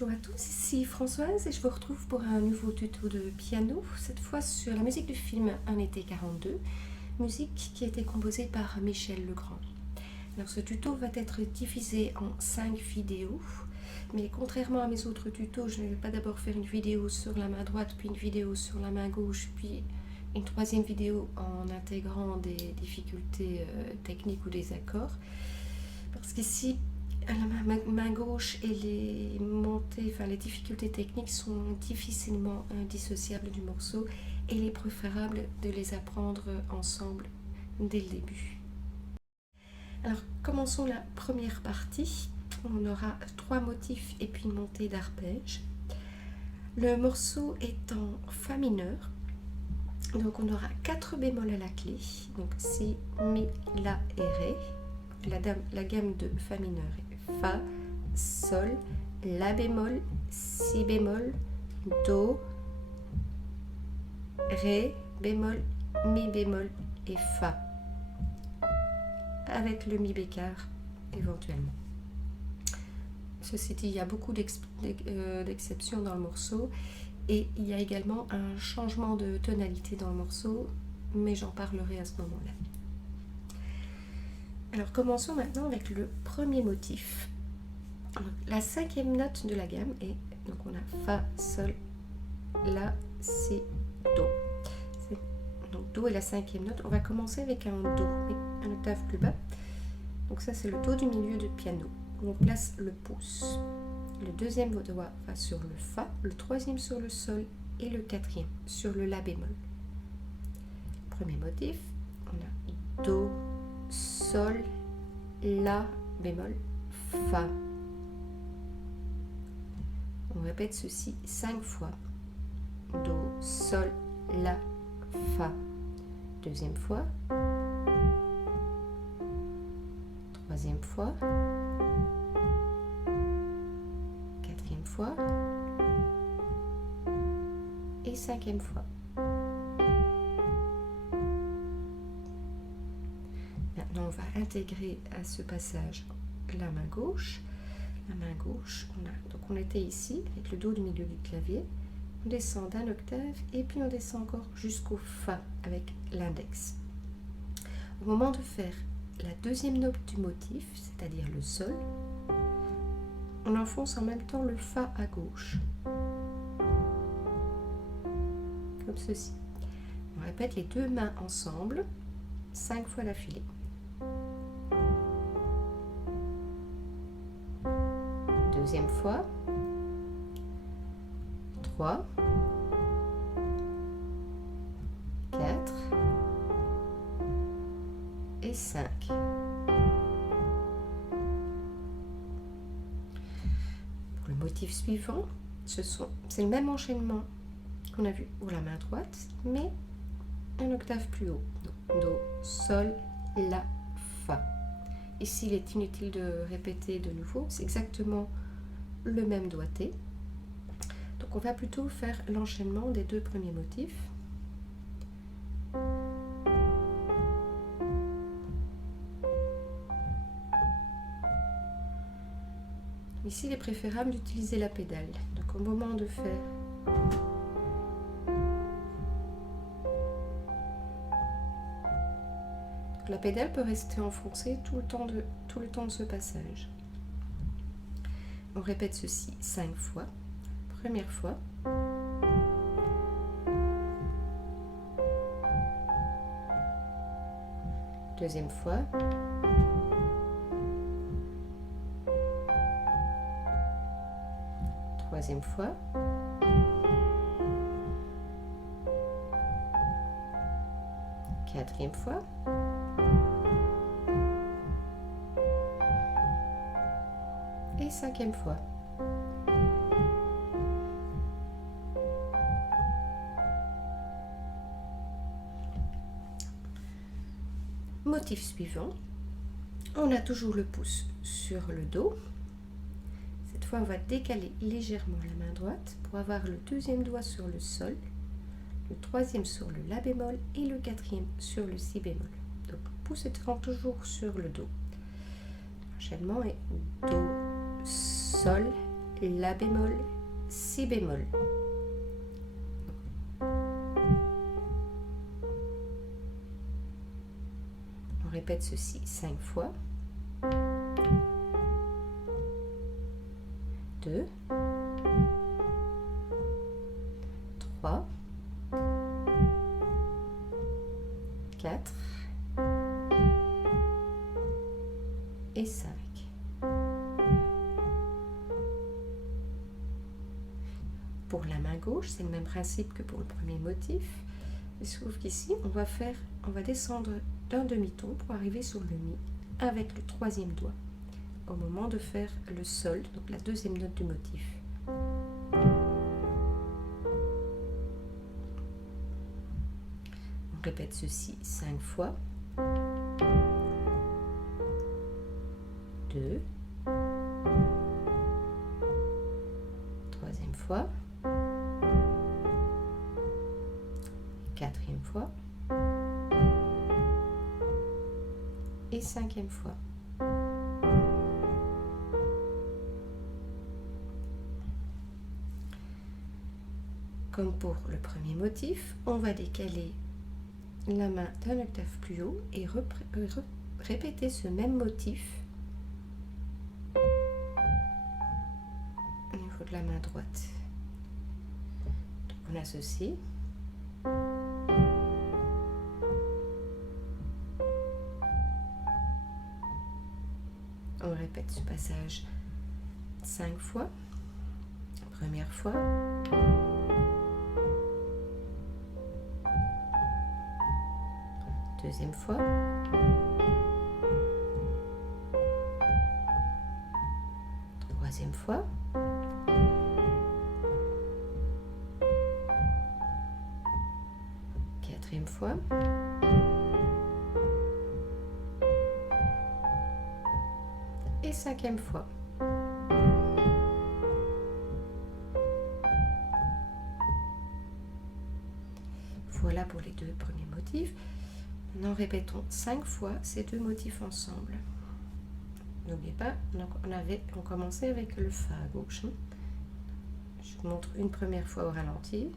Bonjour à tous, ici Françoise et je vous retrouve pour un nouveau tuto de piano, cette fois sur la musique du film Un été 42, musique qui a été composée par Michel Legrand. Alors ce tuto va être divisé en 5 vidéos, mais contrairement à mes autres tutos, je ne vais pas d'abord faire une vidéo sur la main droite, puis une vidéo sur la main gauche, puis une troisième vidéo en intégrant des difficultés techniques ou des accords, parce qu'ici, à la main gauche et les montées, les difficultés techniques sont difficilement indissociables du morceau et il est préférable de les apprendre ensemble dès le début. Alors commençons la première partie. On aura 3 motifs et puis une montée d'arpège. Le morceau est en fa mineur, donc on aura 4 bémols à la clé, donc si, mi, la et ré. La gamme de fa mineur est fa, sol, la bémol, si bémol, do, ré bémol, mi bémol et fa, avec le mi bécard éventuellement. Ceci dit, il y a beaucoup d'exceptions dans le morceau et il y a également un changement de tonalité dans le morceau, mais j'en parlerai à ce moment-là. Alors commençons maintenant avec le premier motif. La 5e note de la gamme est, donc on a fa, sol, la, si, do. Donc do est la 5e note. On va commencer avec un do, mais un octave plus bas. Donc ça c'est le do du milieu du piano. On place le pouce. Le deuxième doigt va sur le fa, le troisième sur le sol et le quatrième sur le la bémol. Premier motif, on a do, sol, la bémol, fa. On répète ceci 5 fois. Do, sol, la, fa. Deuxième fois. Troisième fois. Quatrième fois. Et 5e fois. Maintenant, on va intégrer à ce passage la main gauche. La main gauche, on était ici avec le do du milieu du clavier. On descend d'un octave et puis on descend encore jusqu'au fa avec l'index. Au moment de faire la deuxième note du motif, c'est-à-dire le sol, on enfonce en même temps le fa à gauche. Comme ceci. On répète les deux mains ensemble 5 fois d'affilée. Deuxième fois, 3, 4 et 5. Pour le motif suivant, c'est le même enchaînement qu'on a vu pour la main droite, mais un octave plus haut. Donc, do, sol, la, fa. Ici, il est inutile de répéter de nouveau, c'est exactement le même doigté. Donc on va plutôt faire l'enchaînement des 2 premiers motifs. Ici, il est préférable d'utiliser la pédale. Donc au moment de faire la pédale peut rester enfoncée tout le temps de ce passage. On répète ceci 5 fois. Première fois. Deuxième fois. Troisième fois. Quatrième fois. Et 5e fois. Motif suivant, on a toujours le pouce sur le do. Cette fois, on va décaler légèrement la main droite pour avoir le deuxième doigt sur le sol, le troisième sur le la bémol et le quatrième sur le si bémol. Donc, le pouce étant toujours sur le do. L'enchaînement est do, sol, La bémol, Si bémol. On répète ceci 5 fois. 2, 3, 4 et 5. Pour la main gauche, c'est le même principe que pour le premier motif, sauf qu'ici, on va descendre d'un demi-ton pour arriver sur le mi avec le troisième doigt au moment de faire le sol, donc la deuxième note du motif. On répète ceci 5 fois. 2, troisième fois, quatrième fois et cinquième fois. Comme pour le premier motif, on va décaler la main d'un octave plus haut et répéter ce même motif au niveau de la main droite. Donc on associe. On répète ce passage 5 fois. Première fois. Deuxième fois. Troisième fois. Quatrième fois. Et cinquième fois. Voilà pour les deux premiers motifs. Maintenant, répétons 5 fois ces deux motifs ensemble. N'oubliez pas, donc on commençait avec le Fa à gauche. Je vous montre une première fois au ralenti.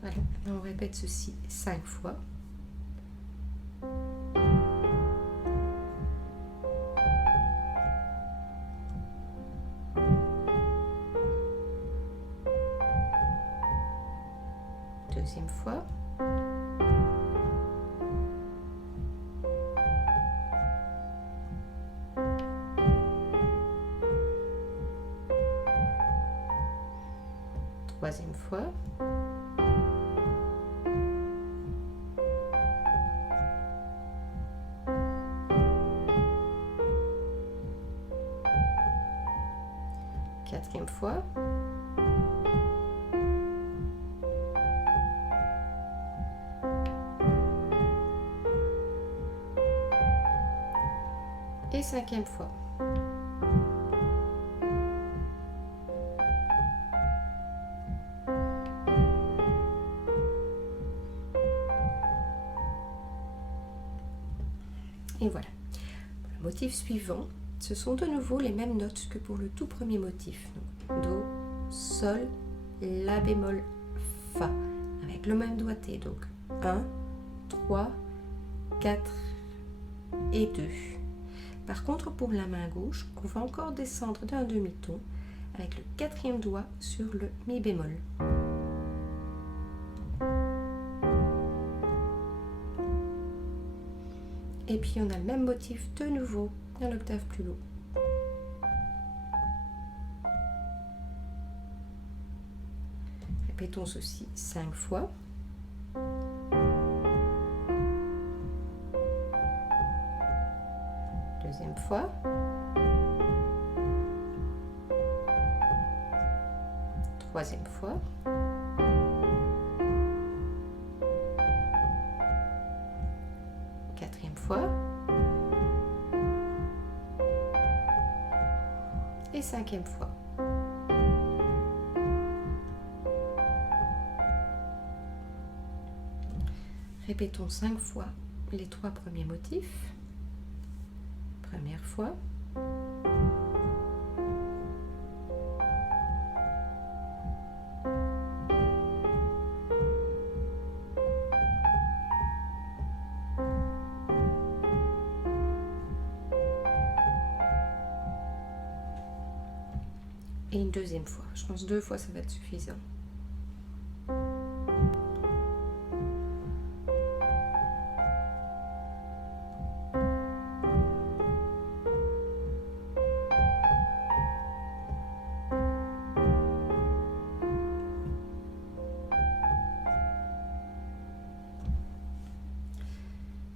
Voilà, on répète ceci 5 fois. Deuxième fois. Troisième fois. Quatrième fois. Et cinquième fois. Et voilà. Le motif suivant, ce sont de nouveau les mêmes notes que pour le tout premier motif. Donc, Do, Sol, La bémol, Fa, avec le même doigté. Donc 1, 3, 4 et 2. Par contre, pour la main gauche, on va encore descendre d'un demi-ton avec le quatrième doigt sur le Mi bémol. Et puis on a le même motif de nouveau un octave plus haut. Répétons ceci 5 fois. Deuxième fois. Troisième fois. Quatrième fois. Et cinquième fois. Répétons 5 fois les 3 premiers motifs. Première fois. Et une deuxième fois. Je pense 2 fois, ça va être suffisant.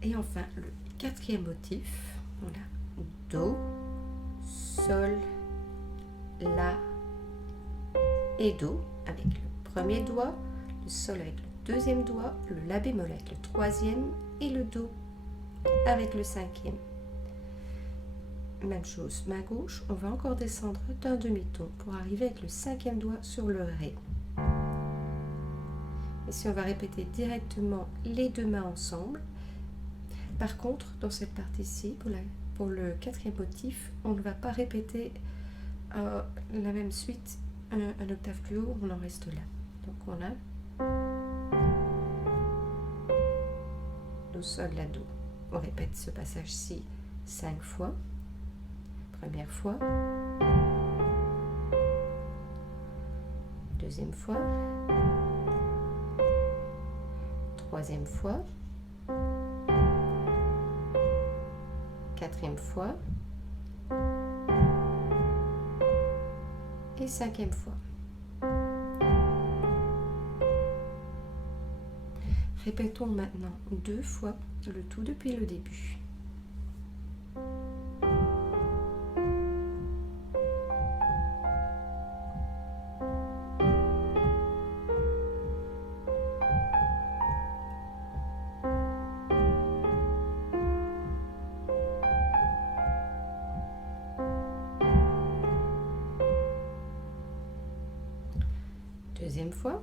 Et enfin, le 4e motif, on a Do, Sol, La et Do avec le premier doigt, le Sol avec le deuxième doigt, le La bémol avec le troisième et le Do avec le 5e. Même chose, main gauche, on va encore descendre d'un demi-ton pour arriver avec le 5e doigt sur le Ré. Ici, on va répéter directement les 2 mains ensemble. Par contre, dans cette partie-ci, pour le 4e motif, on ne va pas répéter la même suite un octave plus haut, on en reste là. Donc on a Do, Sol, La, Do. On répète ce passage-ci 5 fois. Première fois. Deuxième fois. Troisième fois. 4e fois. Et 5e fois. Répétons maintenant 2 fois le tout depuis le début. Deuxième fois.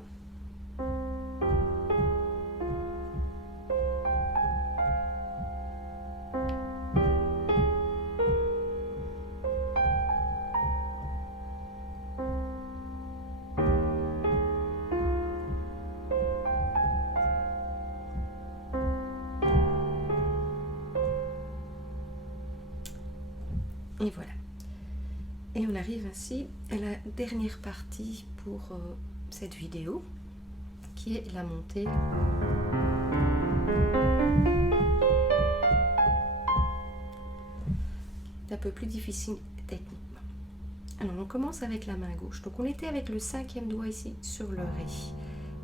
Et voilà. Et on arrive ainsi à la dernière partie pour cette vidéo, qui est la montée. C'est un peu plus difficile techniquement. Alors on commence avec la main gauche. Donc on était avec le 5e doigt ici sur le Ré.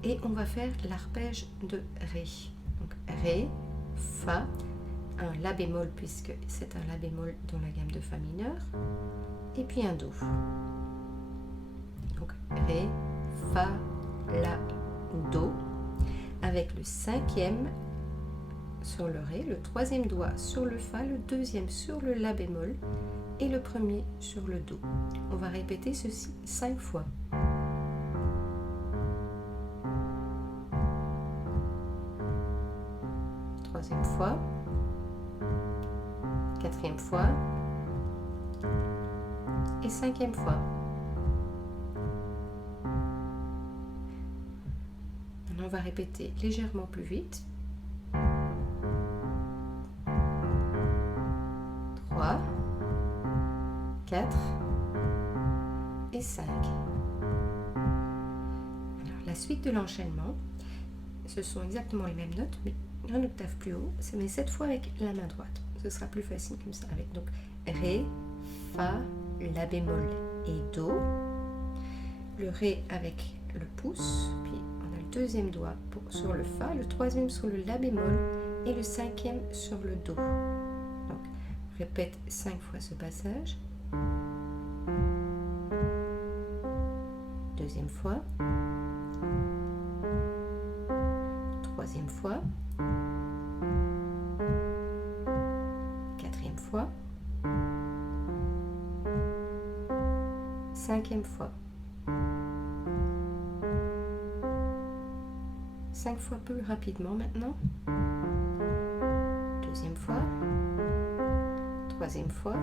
Et on va faire l'arpège de Ré. Donc Ré, Fa, un La bémol puisque c'est un La bémol dans la gamme de Fa mineur. Et puis un Do. Donc Ré, Fa, La, Do, avec le 5e sur le Ré, le 3e doigt sur le Fa, le 2e sur le La bémol et le 1er sur le Do. On va répéter ceci 5 fois. Troisième fois, 4e fois et 5e fois. On va répéter légèrement plus vite. 3, 4 et 5. Alors, la suite de l'enchaînement, ce sont exactement les mêmes notes, mais un octave plus haut, mais cette fois avec la main droite. Ce sera plus facile comme ça. Avec donc Ré, Fa, La bémol et Do. Le Ré avec le pouce, puis on a le 2e doigt sur le Fa, le 3e sur le La bémol et le 5e sur le Do. Donc, répète 5 fois ce passage. 2e fois. 3e fois. 4e fois. 5e fois. 5 fois plus rapidement maintenant. Deuxième fois, troisième fois,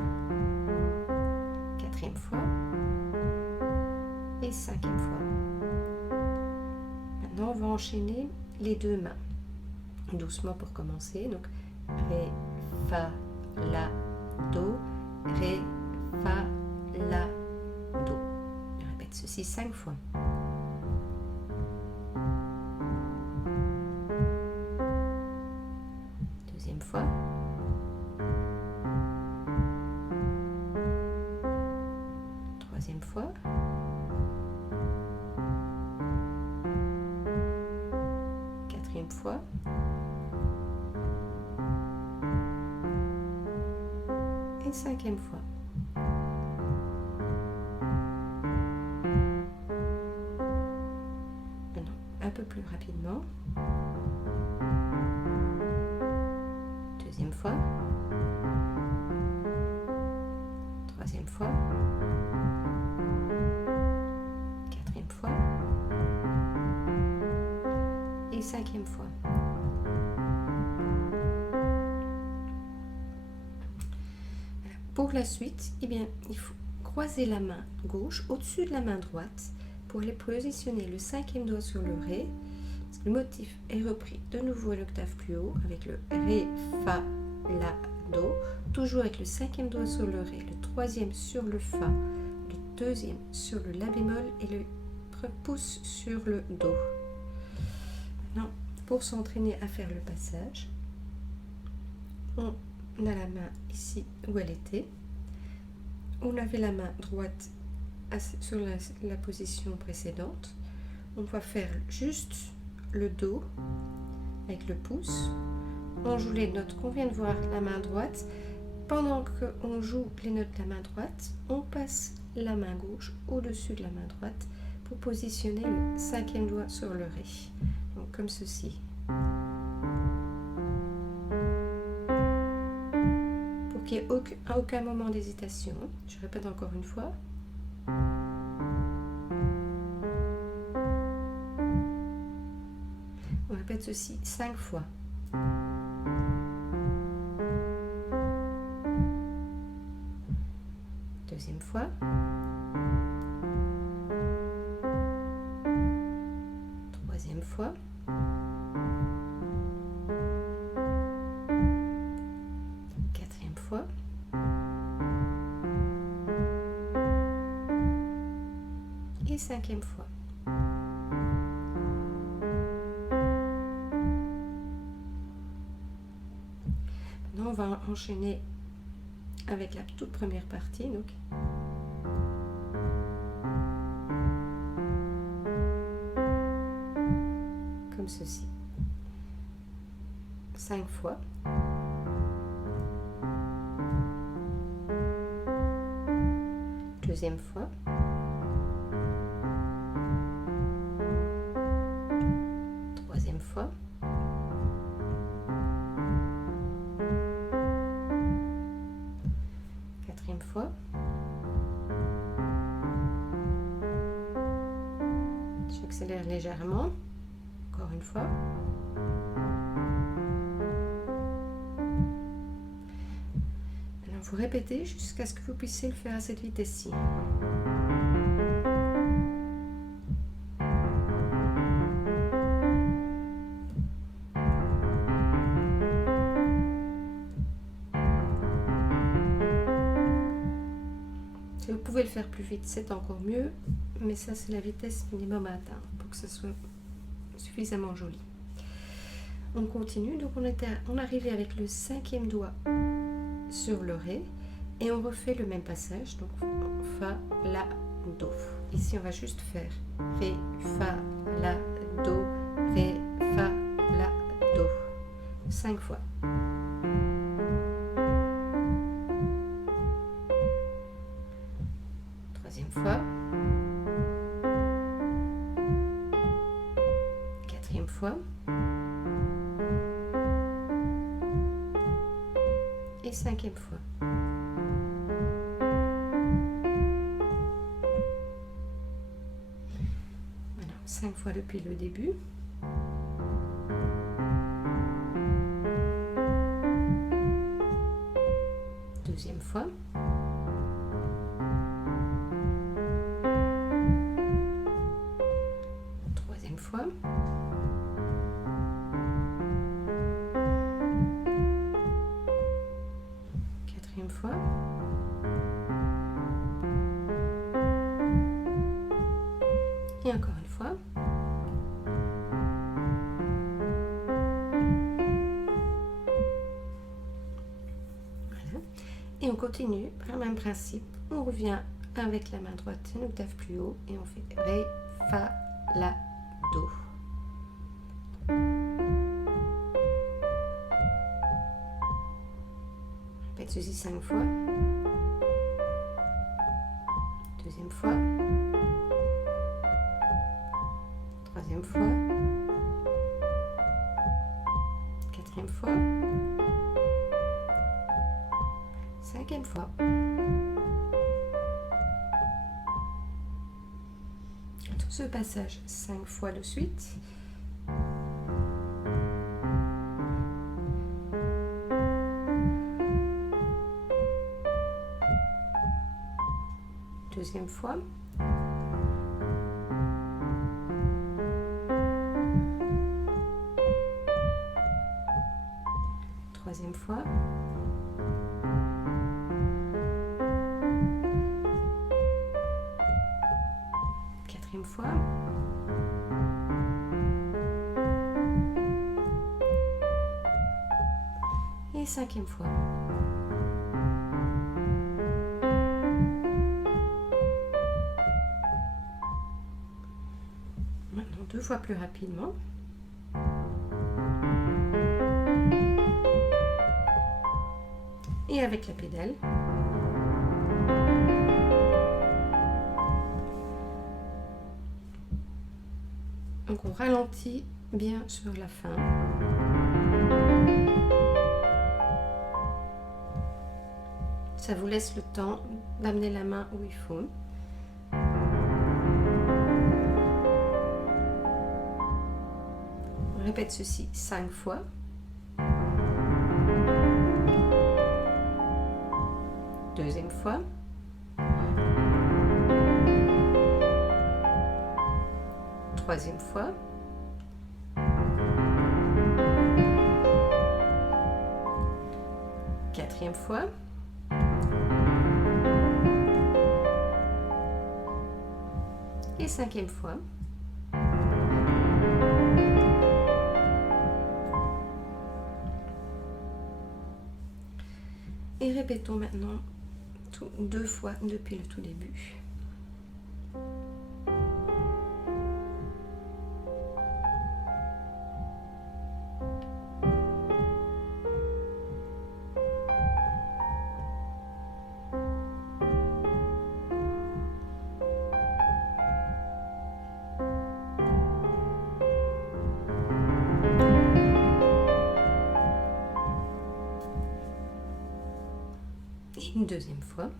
quatrième fois et cinquième fois. Maintenant, on va enchaîner les deux mains. Doucement pour commencer. Donc, Ré, Fa, La, Do, Ré, Fa, La, Do. Je répète ceci 5 fois. Deuxième fois. Troisième fois. Quatrième fois. Et cinquième fois. Maintenant, un peu plus rapidement. Deuxième fois. Troisième fois. Quatrième fois. Et cinquième fois. Pour la suite, eh bien, il faut croiser la main gauche au-dessus de la main droite pour aller positionner le cinquième doigt sur le Ré. Le motif est repris de nouveau à l'octave plus haut avec le Ré, Fa, La, Do, toujours avec le cinquième doigt sur le Ré, le troisième sur le Fa, le deuxième sur le La bémol et le pouce sur le Do. Maintenant, pour s'entraîner à faire le passage, on a la main ici où elle était. On avait la main droite sur la position précédente. On va faire juste le Do avec le pouce. On joue les notes qu'on vient de voir, la main droite. Pendant qu'on joue les notes de la main droite, on passe la main gauche au-dessus de la main droite pour positionner le cinquième doigt sur le Ré. Donc comme ceci. Pour qu'il n'y ait aucun moment d'hésitation. Je répète encore une fois. On répète ceci 5 fois. Deuxième fois. Troisième fois. Quatrième fois. Et cinquième fois. Maintenant, on va enchaîner avec la toute première partie. Donc, comme ceci. 5 fois. Deuxième fois. Troisième fois. Quatrième fois. J'accélère légèrement. Encore une fois. Alors vous répétez jusqu'à ce que vous puissiez le faire à cette vitesse-ci. Si vous pouvez le faire plus vite, c'est encore mieux, mais ça c'est la vitesse minimum à atteindre pour que ce soit suffisamment joli. On continue, donc on arrivait avec le cinquième doigt sur le Ré et on refait le même passage, donc Fa, La, Do. Ici on va juste faire Ré, Fa, La, Do, Ré, Fa, La, Do. 5 fois. Troisième fois. Quatrième fois. Et cinquième fois. Voilà, 5 fois depuis le début. Deuxième fois. Troisième fois. Quatrième fois. Et encore une fois. Voilà. Et on continue par le même principe. On revient avec la main droite une octave plus haut et on fait Ré, Fa, La, Do. Répète ceci 5 fois. Deuxième fois. Troisième fois. Quatrième fois. Cinquième fois. Tout ce passage 5 fois de suite. Deuxième fois. Troisième fois. Quatrième fois. Et cinquième fois. Maintenant 2 fois plus rapidement. Et avec la pédale. Donc on ralentit bien sur la fin. Ça vous laisse le temps d'amener la main où il faut. On répète ceci 5 fois. Deuxième fois. Troisième fois. Quatrième fois. Et cinquième fois. Et répétons maintenant tout 2 fois depuis le tout début. Et une deuxième fois.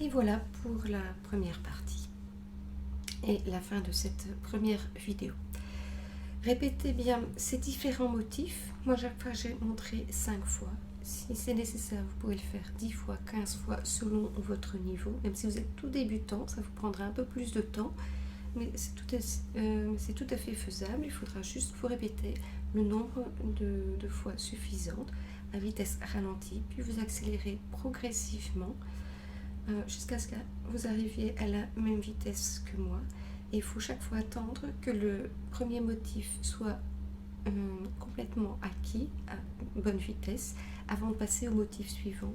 Et voilà pour la première partie et la fin de cette première vidéo. Répétez bien ces différents motifs. Moi, chaque fois, j'ai montré 5 fois. Si c'est nécessaire, vous pouvez le faire 10 fois, 15 fois selon votre niveau. Même si vous êtes tout débutant, ça vous prendra un peu plus de temps, mais c'est tout à fait faisable. Il faudra juste vous répéter le nombre de fois suffisante à vitesse ralentie, puis vous accélérez progressivement jusqu'à ce que vous arriviez à la même vitesse que moi. Et il faut chaque fois attendre que le premier motif soit complètement acquis à bonne vitesse avant de passer au motif suivant,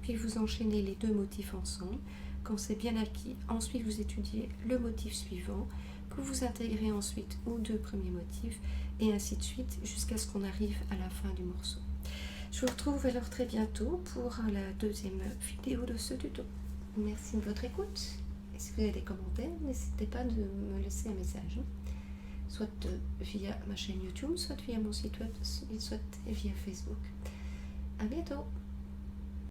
puis vous enchaînez les 2 motifs ensemble. Quand c'est bien acquis, ensuite vous étudiez le motif suivant, que vous intégrez ensuite aux 2 premiers motifs, et ainsi de suite jusqu'à ce qu'on arrive à la fin du morceau. Je vous retrouve alors très bientôt pour la deuxième vidéo de ce tuto. Merci de votre écoute. Et si vous avez des commentaires, n'hésitez pas de me laisser un message, soit via ma chaîne YouTube, soit via mon site web, soit via Facebook. À bientôt.